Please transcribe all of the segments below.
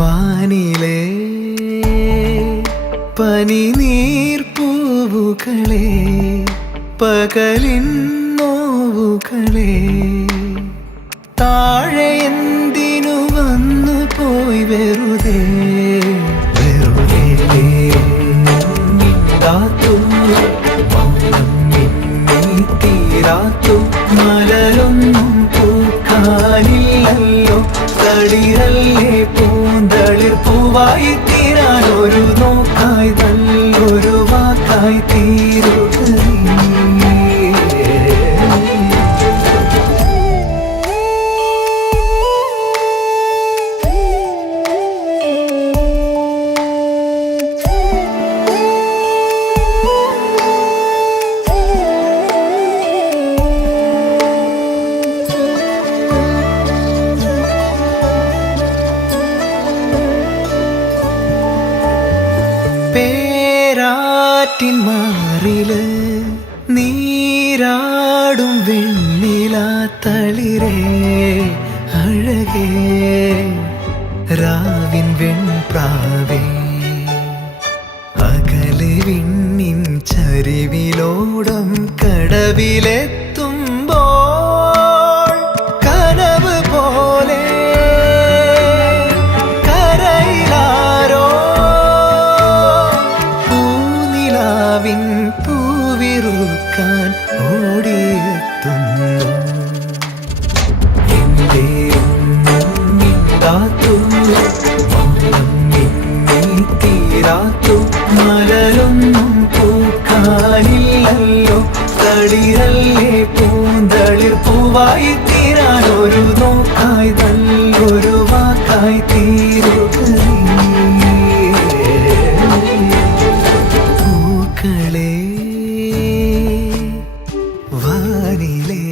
വാനിലെ പനിനീർപ്പൂവുകളെ പകലിൻ നോവുകളെ താഴെ എന്തിനു വന്നു പോയി വെറുതെ വെറുതെ മിണ്ടാത്തു മൗനം മിന്നി തീരാത്തു മലരൊന്നും പൂക്കാനില്ലല്ലോ തളിരല്ലേ പൂന്തളിർ പൂവായി തീരാൻ ഒരു നോക്കായി നല്ലൊരു വാക്കായി തീരുക പേരാറ്റിൻ മാറില് നീരാടും വെണ്ണിലാ തളിരേ അഴകേ രാവിൻ വെൺപ്രാവേ അകലെ വിണ്ണിൻ ചരിവിലോടം കടവിലെത്തുമ്പോൾ കനവ് പോലെ പൂവിറുക്കാൻ ഓടിയെത്തുന്നു എന്റെ മിണ്ടാത്തു മൗനം മിന്നി തീരാത്തു മലരൊന്നും പൂക്കാനില്ലല്ലോ തളിരല്ലേ പൂന്തളിർ പൂവായി തീരാൻ ഒരു നോക്കായി നല്ലൊരു വാക്കായി തീരുക വാനിലെ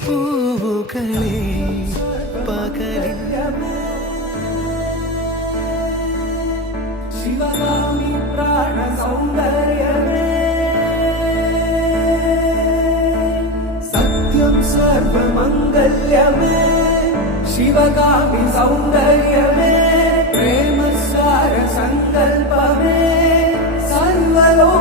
പനിനീർപ്പൂവുകളെ പകലിൻ ശിവഗാമി പ്രാണ സൗന്ദര്യമേ സത്യം സർവമംഗല്യമേ ശിവഗാമി സൗന്ദര്യമേ പ്രേമസാര സങ്കൽപ്പമേ സർവലോ